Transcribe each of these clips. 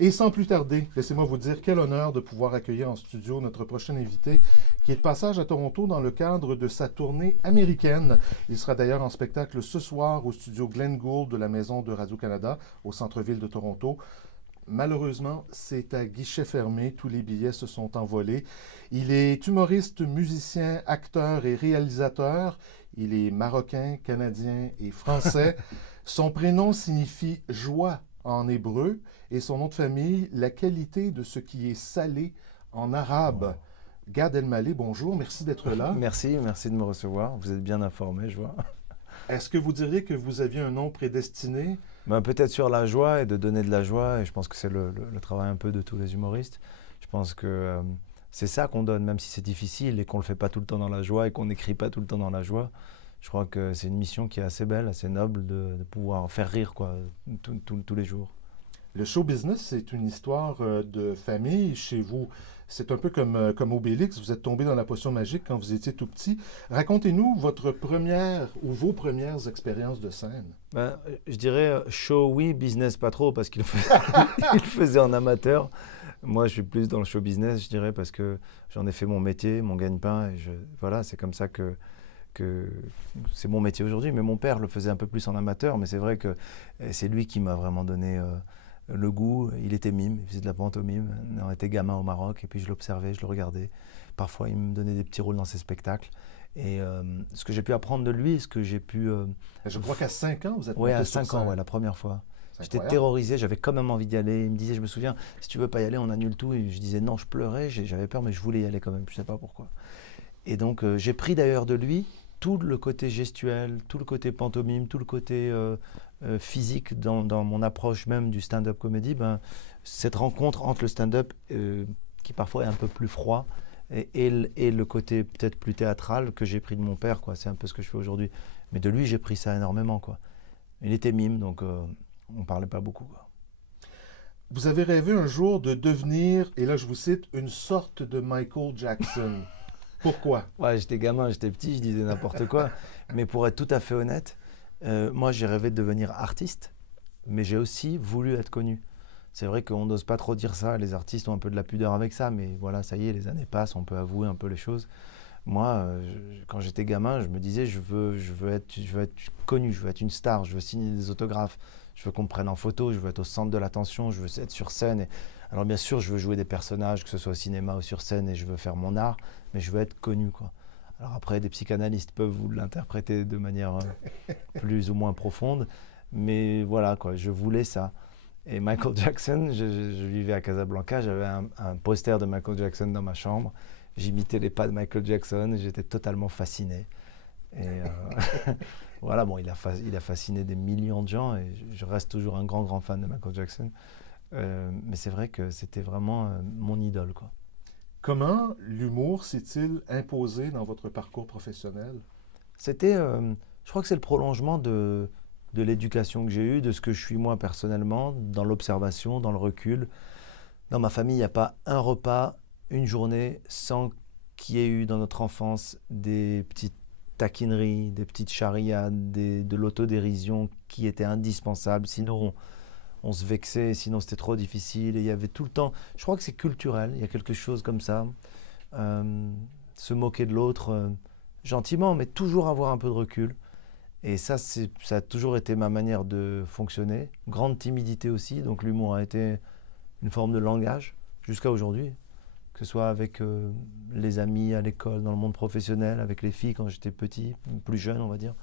Et sans plus tarder, laissez-moi vous dire quel honneur de pouvoir accueillir en studio notre prochain invité qui est de passage à Toronto dans le cadre de sa tournée américaine. Il sera d'ailleurs en spectacle ce soir au studio Glenn Gould de la Maison de Radio-Canada au centre-ville de Toronto. Malheureusement, c'est à guichet fermé, tous les billets se sont envolés. Il est humoriste, musicien, acteur et réalisateur. Il est marocain, canadien et français. Son prénom signifie joie en hébreu et son nom de famille, la qualité de ce qui est salé en arabe. Gad Elmaleh, bonjour, merci d'être là. Merci de me recevoir. Vous êtes bien informé, je vois. Est-ce que vous diriez que vous aviez un nom prédestiné? Peut-être sur la joie et de donner de la joie, et je pense que c'est le travail un peu de tous les humoristes. Je pense que c'est ça qu'on donne, même si c'est difficile et qu'on ne le fait pas tout le temps dans la joie et qu'on n'écrit pas tout le temps dans la joie. Je crois que c'est une mission qui est assez belle, assez noble de pouvoir faire rire quoi, tous les jours. Le show business, c'est une histoire de famille chez vous. C'est un peu comme Obélix, vous êtes tombé dans la potion magique quand vous étiez tout petit. Racontez-nous votre première ou vos premières expériences de scène. Je dirais show oui, business pas trop, parce qu'il il faisait en amateur. Moi, je suis plus dans le show business, je dirais, parce que j'en ai fait mon métier, mon gagne-pain. Et voilà, c'est comme ça que c'est mon métier aujourd'hui. Mais mon père le faisait un peu plus en amateur, mais c'est vrai que c'est lui qui m'a vraiment donné le goût. Il était mime, il faisait de la pantomime. On était gamin au Maroc et puis je l'observais, je le regardais. Parfois, il me donnait des petits rôles dans ses spectacles. Et ce que j'ai pu apprendre de lui, ce que j'ai pu... Je crois qu'à 5 ans, vous êtes Oui, monté à sur 5 ans, scène. ouais, la première fois. J'étais Incroyable. terrorisé, j'avais quand même envie d'y aller. Il me disait, je me souviens, si tu veux pas y aller, on annule tout. Et je disais non, je pleurais, j'avais peur, mais je voulais y aller quand même, je sais pas pourquoi. Et donc, j'ai pris d'ailleurs de lui tout le côté gestuel, tout le côté pantomime, tout le côté physique dans mon approche même du stand-up comedy. Cette rencontre entre le stand-up, qui parfois est un peu plus froid, et le côté peut-être plus théâtral que j'ai pris de mon père, quoi. C'est un peu ce que je fais aujourd'hui. Mais de lui, j'ai pris ça énormément, quoi. Il était mime, donc on ne parlait pas beaucoup, quoi. Vous avez rêvé un jour de devenir, et là je vous cite, une sorte de Michael Jackson. Pourquoi? Ouais, j'étais gamin, j'étais petit, je disais n'importe quoi. Mais pour être tout à fait honnête, moi j'ai rêvé de devenir artiste, mais j'ai aussi voulu être connu. C'est vrai qu'on n'ose pas trop dire ça, les artistes ont un peu de la pudeur avec ça, mais voilà, ça y est, les années passent, on peut avouer un peu les choses. Moi, quand j'étais gamin, je me disais, je veux être connu, je veux être une star, je veux signer des autographes, je veux qu'on me prenne en photo, je veux être au centre de l'attention, je veux être sur scène. Alors bien sûr, je veux jouer des personnages, que ce soit au cinéma ou sur scène, et je veux faire mon art, mais je veux être connu, quoi. Alors après, des psychanalystes peuvent vous l'interpréter de manière plus ou moins profonde, mais voilà, quoi, je voulais ça. Et Michael Jackson, je vivais à Casablanca, j'avais un poster de Michael Jackson dans ma chambre. J'imitais les pas de Michael Jackson, j'étais totalement fasciné. Et voilà, bon, il a fasciné des millions de gens et je reste toujours un grand fan de Michael Jackson. Mais c'est vrai que c'était vraiment mon idole, quoi. Comment l'humour s'est-il imposé dans votre parcours professionnel? C'était, je crois que c'est le prolongement de l'éducation que j'ai eue, de ce que je suis moi personnellement, dans l'observation, dans le recul. Dans ma famille, il n'y a pas un repas, une journée, sans qu'il y ait eu dans notre enfance des petites taquineries, des petites charriades, de l'autodérision qui étaient indispensables. Sinon, on se vexait, sinon c'était trop difficile. Et il y avait tout le temps, je crois que c'est culturel, il y a quelque chose comme ça. Se moquer de l'autre, gentiment, mais toujours avoir un peu de recul. Et ça a toujours été ma manière de fonctionner. Grande timidité aussi, donc l'humour a été une forme de langage jusqu'à aujourd'hui, que ce soit avec les amis à l'école, dans le monde professionnel, avec les filles quand j'étais petit, plus jeune on va dire.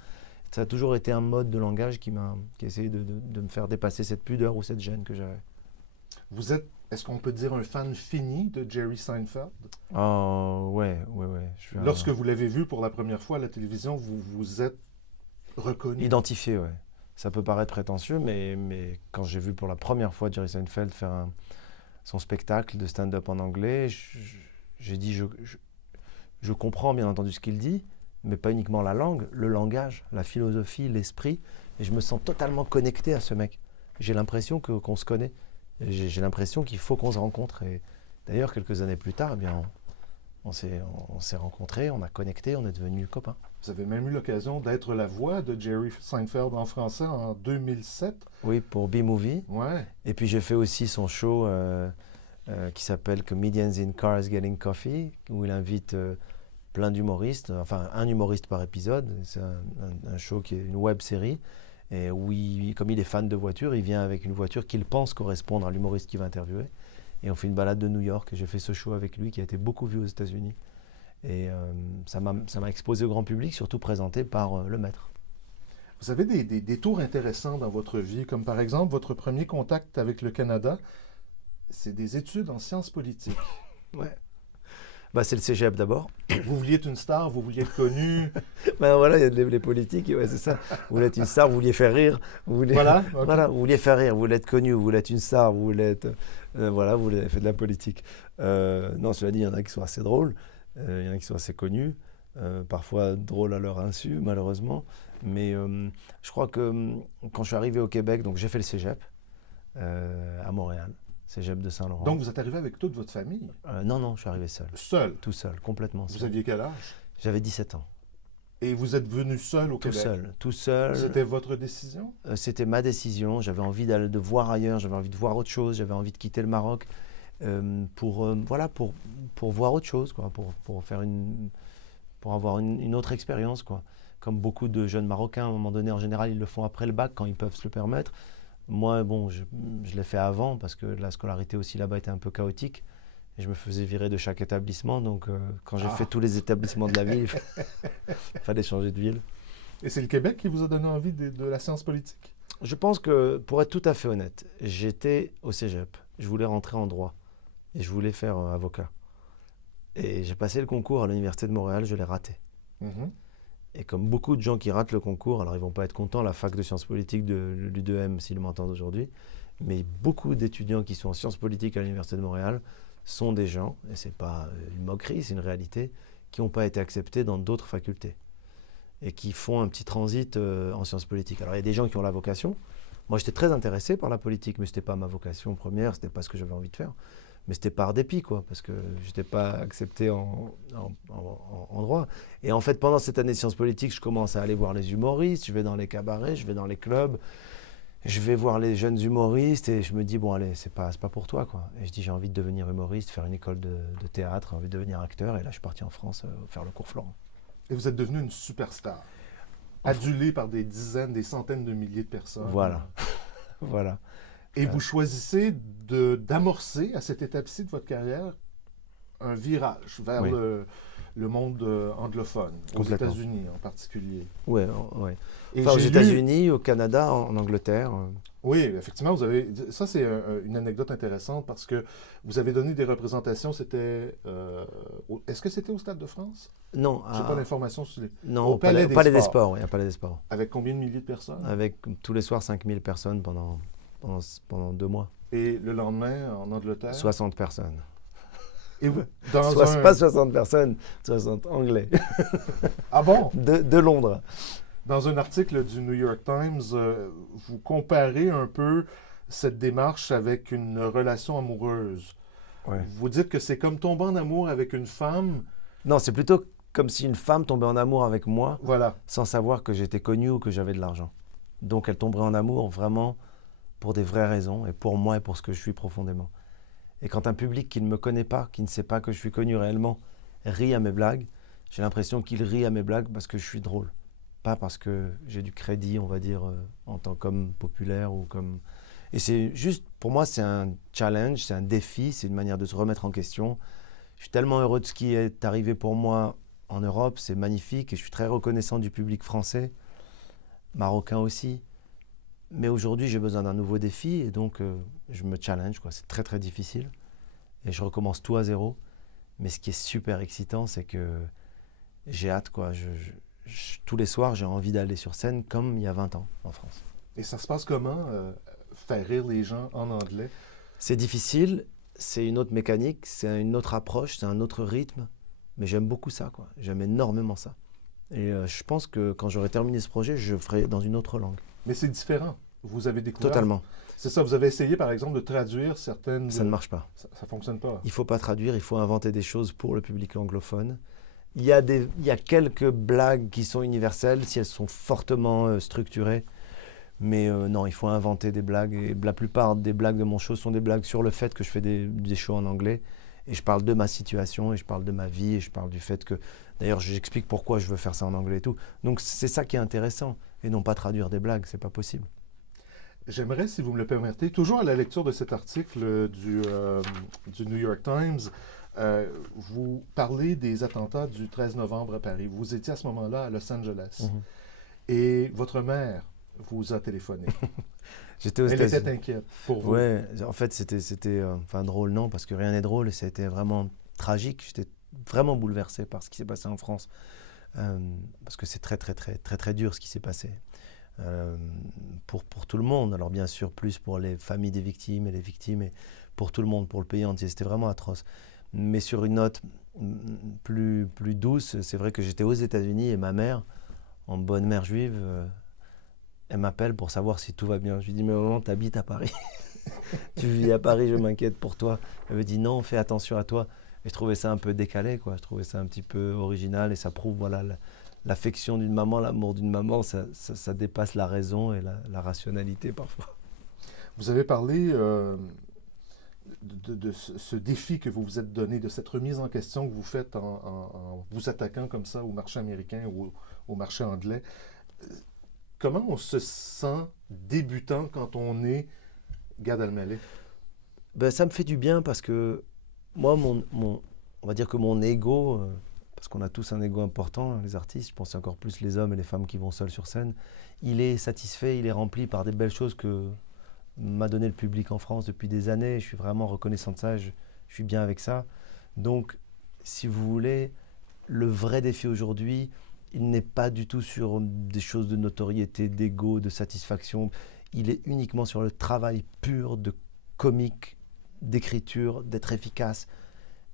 Ça a toujours été un mode de langage qui a essayé de me faire dépasser cette pudeur ou cette gêne que j'avais. Vous êtes, est-ce qu'on peut dire un fan fini de Jerry Seinfeld? Oh ouais. Lorsque vous l'avez vu pour la première fois à la télévision, vous vous êtes reconnu? Identifié, ouais. Ça peut paraître prétentieux, mais quand j'ai vu pour la première fois Jerry Seinfeld faire son spectacle de stand-up en anglais, j'ai dit, je comprends bien entendu ce qu'il dit, mais pas uniquement la langue, le langage, la philosophie, l'esprit, et je me sens totalement connecté à ce mec. J'ai l'impression qu'on se connaît, j'ai l'impression qu'il faut qu'on se rencontre, et d'ailleurs quelques années plus tard, eh bien, on s'est rencontrés, on a connecté, on est devenus copains. Vous avez même eu l'occasion d'être la voix de Jerry Seinfeld en français en 2007. Oui, pour B-Movie. Ouais. Et puis j'ai fait aussi son show qui s'appelle Comedians in Cars Getting Coffee, où il invite plein d'humoristes, enfin un humoriste par épisode. C'est un show qui est une web série. Et où, comme il est fan de voitures, il vient avec une voiture qu'il pense correspondre à l'humoriste qu'il va interviewer. Et on fait une balade de New York. Et j'ai fait ce show avec lui qui a été beaucoup vu aux États-Unis. Et ça m'a exposé au grand public, surtout présenté par le maître. Vous avez des tours intéressants dans votre vie, comme par exemple votre premier contact avec le Canada, c'est des études en sciences politiques. Ouais. Bah, c'est le cégep d'abord. Vous vouliez être une star, vous vouliez être connu. Ben voilà, il y a les politiques, ouais, c'est ça. Vous voulez être une star, vous vouliez faire rire. Voilà, okay. Voilà, vous vouliez faire rire, vous voulez être connu, vous voulez être une star, vous voulez être. Voilà, vous voulez faire de la politique. Non, cela dit, il y en a qui sont assez drôles, il y en a qui sont assez connus, parfois drôles à leur insu, malheureusement. Mais je crois que quand je suis arrivé au Québec, donc j'ai fait le cégep à Montréal. Cégep de Saint-Laurent. Donc, vous êtes arrivé avec toute votre famille? Non, je suis arrivé seul. Seul? Tout seul, complètement seul. Vous aviez quel âge? J'avais 17 ans. Et vous êtes venu seul au Québec? Tout seul. C'était votre décision? C'était ma décision. J'avais envie de voir ailleurs, j'avais envie de voir autre chose, j'avais envie de quitter le Maroc pour voir autre chose, quoi, pour avoir une autre expérience, quoi. Comme beaucoup de jeunes Marocains, à un moment donné, en général, ils le font après le bac quand ils peuvent se le permettre. Moi, bon, je l'ai fait avant parce que la scolarité aussi là-bas était un peu chaotique. Et je me faisais virer de chaque établissement. Donc, quand j'ai fait tous les établissements de la ville, il fallait changer de ville. Et c'est le Québec qui vous a donné envie de la science politique? Je pense que, pour être tout à fait honnête, j'étais au cégep. Je voulais rentrer en droit. Et je voulais faire avocat. Et j'ai passé le concours à l'Université de Montréal, je l'ai raté. Mm-hmm. Et comme beaucoup de gens qui ratent le concours, alors ils ne vont pas être contents, la fac de sciences politiques de l'U2M, s'ils m'entendent aujourd'hui, mais beaucoup d'étudiants qui sont en sciences politiques à l'Université de Montréal sont des gens, et ce n'est pas une moquerie, c'est une réalité, qui n'ont pas été acceptés dans d'autres facultés et qui font un petit transit en sciences politiques. Alors il y a des gens qui ont la vocation. Moi j'étais très intéressé par la politique, mais ce n'était pas ma vocation première, ce n'était pas ce que j'avais envie de faire. Mais c'était par dépit, quoi, parce que je n'étais pas accepté en droit. Et en fait, pendant cette année de sciences politiques, je commence à aller voir les humoristes, je vais dans les cabarets, je vais dans les clubs, je vais voir les jeunes humoristes et je me dis, bon, allez, c'est pas pour toi, quoi. Et je dis, j'ai envie de devenir humoriste, faire une école de théâtre, j'ai envie de devenir acteur. Et là, je suis parti en France faire le cours Florent. Et vous êtes devenu une superstar, adulé par des dizaines, des centaines de milliers de personnes. Voilà. Voilà. Et vous choisissez d'amorcer à cette étape-ci de votre carrière un virage vers le monde anglophone, aux États-Unis en particulier. Oui. Enfin, aux États-Unis, au Canada, en Angleterre. Oui, effectivement, ça c'est une anecdote intéressante parce que vous avez donné des représentations, c'était... Est-ce que c'était au Stade de France? Non. Je n'ai pas l'information sur les... Non, au Palais des Sports. Oui, au Palais des Sports. Avec combien de milliers de personnes? Avec tous les soirs 5000 personnes pendant 2 mois. Et le lendemain, en Angleterre? 60 personnes. Et vous, Pas 60 personnes, 60 Anglais. Ah bon? De Londres. Dans un article du New York Times, vous comparez un peu cette démarche avec une relation amoureuse. Ouais. Vous dites que c'est comme tomber en amour avec une femme. Non, c'est plutôt comme si une femme tombait en amour avec moi, voilà, sans savoir que j'étais connu ou que j'avais de l'argent. Donc elle tomberait en amour vraiment pour des vraies raisons, et pour moi et pour ce que je suis profondément. Et quand un public qui ne me connaît pas, qui ne sait pas que je suis connu réellement, rit à mes blagues, j'ai l'impression qu'il rit à mes blagues parce que je suis drôle. Pas parce que j'ai du crédit, on va dire, en tant qu'homme populaire ou comme... Et c'est juste, pour moi, c'est un challenge, c'est un défi, c'est une manière de se remettre en question. Je suis tellement heureux de ce qui est arrivé pour moi en Europe, c'est magnifique, et je suis très reconnaissant du public français, marocain aussi. Mais aujourd'hui, j'ai besoin d'un nouveau défi, et donc je me challenge, quoi. C'est très très difficile, et je recommence tout à zéro. Mais ce qui est super excitant, c'est que j'ai hâte, quoi. Tous les soirs, j'ai envie d'aller sur scène comme il y a 20 ans en France. Et ça se passe comment, faire rire les gens en anglais? C'est difficile, c'est une autre mécanique, c'est une autre approche, c'est un autre rythme. Mais j'aime beaucoup ça, quoi. J'aime énormément ça. Et je pense que quand j'aurai terminé ce projet, je ferai dans une autre langue. Mais c'est différent. Vous avez découvert... Totalement. C'est ça, vous avez essayé, par exemple, de traduire certaines... Ça ne marche pas. Ça ne fonctionne pas. Il ne faut pas traduire, il faut inventer des choses pour le public anglophone. il y a quelques blagues qui sont universelles si elles sont fortement structurées. Mais non, il faut inventer des blagues. Et la plupart des blagues de mon show sont des blagues sur le fait que je fais des shows en anglais. Et je parle de ma situation, et je parle de ma vie, et je parle du fait que... D'ailleurs, j'explique pourquoi je veux faire ça en anglais et tout. Donc c'est ça qui est intéressant. Et non pas traduire des blagues, c'est pas possible. J'aimerais, si vous me le permettez, toujours à la lecture de cet article du New York Times, vous parlez des attentats du 13 novembre à Paris. Vous étiez à ce moment-là à Los Angeles. Et votre mère vous a téléphoné. J'étais aux Elle États-Unis. était inquiète pour vous. Ouais, en fait, c'était enfin drôle, non, parce que rien n'est drôle, et ça a été vraiment tragique. J'étais vraiment bouleversé par ce qui s'est passé en France, parce que c'est très, très, très, très, très dur ce qui s'est passé pour tout le monde. Alors bien sûr, plus pour les familles des victimes et les victimes, et pour tout le monde, pour le pays entier. C'était vraiment atroce. Mais sur une note plus douce, c'est vrai que j'étais aux États-Unis et ma mère, en bonne mère juive, elle m'appelle pour savoir si tout va bien. Je lui dis, mais maman, t'habites à Paris. Tu vis à Paris, je m'inquiète pour toi. Elle me dit, non, fais attention à toi. Et je trouvais ça un peu décalé, quoi. Je trouvais ça un petit peu original, et ça prouve, voilà, l'affection d'une maman, l'amour d'une maman, ça dépasse la raison et la rationalité parfois. Vous avez parlé de ce défi que vous vous êtes donné, de cette remise en question que vous faites en vous attaquant comme ça au marché américain ou au marché anglais. Comment on se sent débutant quand on est Gad Elmaleh? Ben, ça me fait du bien parce que moi, on va dire que mon ego, parce qu'on a tous un ego important, les artistes, je pense encore plus les hommes et les femmes qui vont seuls sur scène, il est satisfait, il est rempli par des belles choses que m'a donné le public en France depuis des années. Je suis vraiment reconnaissant de ça, je suis bien avec ça. Donc, si vous voulez, le vrai défi aujourd'hui, il n'est pas du tout sur des choses de notoriété, d'ego, de satisfaction. Il est uniquement sur le travail pur de comique, d'écriture, d'être efficace.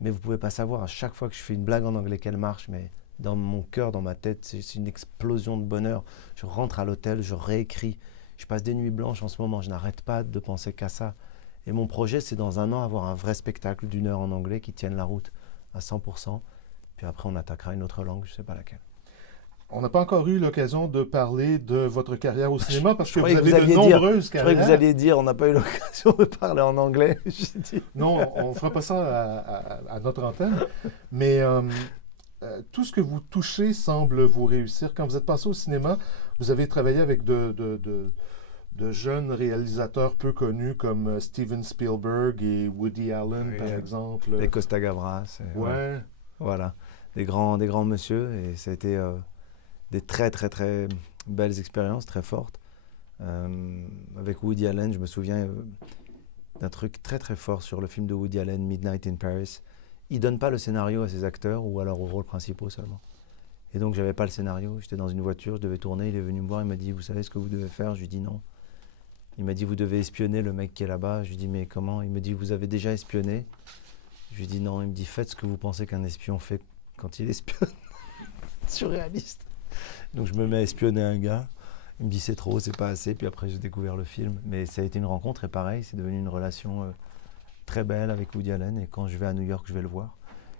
Mais vous ne pouvez pas savoir, à chaque fois que je fais une blague en anglais qu'elle marche, mais dans mon cœur, dans ma tête, c'est une explosion de bonheur. Je rentre à l'hôtel, je réécris. Je passe des nuits blanches en ce moment, je n'arrête pas de penser qu'à ça. Et mon projet, c'est dans un an avoir un vrai spectacle d'1 heure en anglais qui tienne la route à 100%. Puis après, on attaquera une autre langue, je ne sais pas laquelle. On n'a pas encore eu l'occasion de parler de votre carrière au cinéma parce que vous croyais avez de nombreuses Je carrières. croyais que vous alliez dire on n'a pas eu l'occasion de parler en anglais. Non, on ne fera pas ça à notre antenne. Mais tout ce que vous touchez semble vous réussir. Quand vous êtes passé au cinéma, vous avez travaillé avec de jeunes réalisateurs peu connus comme Steven Spielberg et Woody Allen, par exemple. Et Costa Gavras. Ouais. Voilà, des grands monsieur. Et ça a été des très, très, très belles expériences, très fortes. Avec Woody Allen, je me souviens d'un truc très, très fort sur le film de Woody Allen, Midnight in Paris. Il ne donne pas le scénario à ses acteurs ou alors aux rôles principaux seulement. Et donc, je n'avais pas le scénario. J'étais dans une voiture, je devais tourner. Il est venu me voir, il m'a dit, vous savez ce que vous devez faire? Je lui dis non. Il m'a dit, vous devez espionner le mec qui est là-bas. Je lui dis, mais comment? Il me dit, vous avez déjà espionné? Je lui dis non. Il me dit, faites ce que vous pensez qu'un espion fait quand il espionne. Surréaliste. Donc, je me mets à espionner un gars. Il me dit, c'est trop, c'est pas assez. Puis après, j'ai découvert le film. Mais ça a été une rencontre et pareil, c'est devenu une relation très belle avec Woody Allen. Et quand je vais à New York, je vais le voir.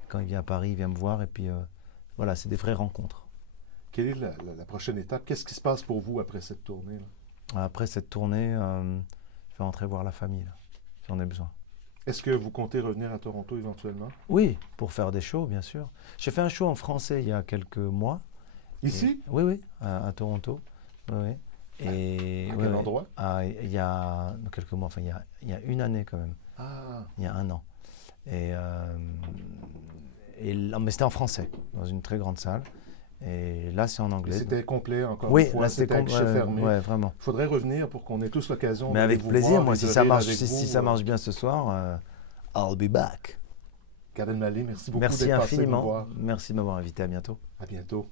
Quand il vient à Paris, il vient me voir. Et puis, voilà, c'est des vraies rencontres. Quelle est la prochaine étape? Qu'est-ce qui se passe pour vous après cette tournée là? Après cette tournée, je vais rentrer voir la famille. Là. J'en ai besoin. Est-ce que vous comptez revenir à Toronto éventuellement? Oui, pour faire des shows, bien sûr. J'ai fait un show en français il y a quelques mois. Ici? Oui, à Toronto. Oui. Et, à quel endroit? Il y a quelques mois, enfin il y a une année quand même. Ah. Il y a 1 an. Et mais c'était en français, dans une très grande salle. Et là, c'est en anglais. Et c'était complet encore une fois. Là, c'était fermé. Ouais, vraiment. Il faudrait revenir pour qu'on ait tous l'occasion Mais de avec vous plaisir, voir moi, et si de ça rire marche, avec si vous, ça marche bien ce soir, I'll be back. Gad Elmaleh, merci beaucoup Merci d'être passé nous infiniment. voir. Merci de m'avoir invité. À bientôt. À bientôt.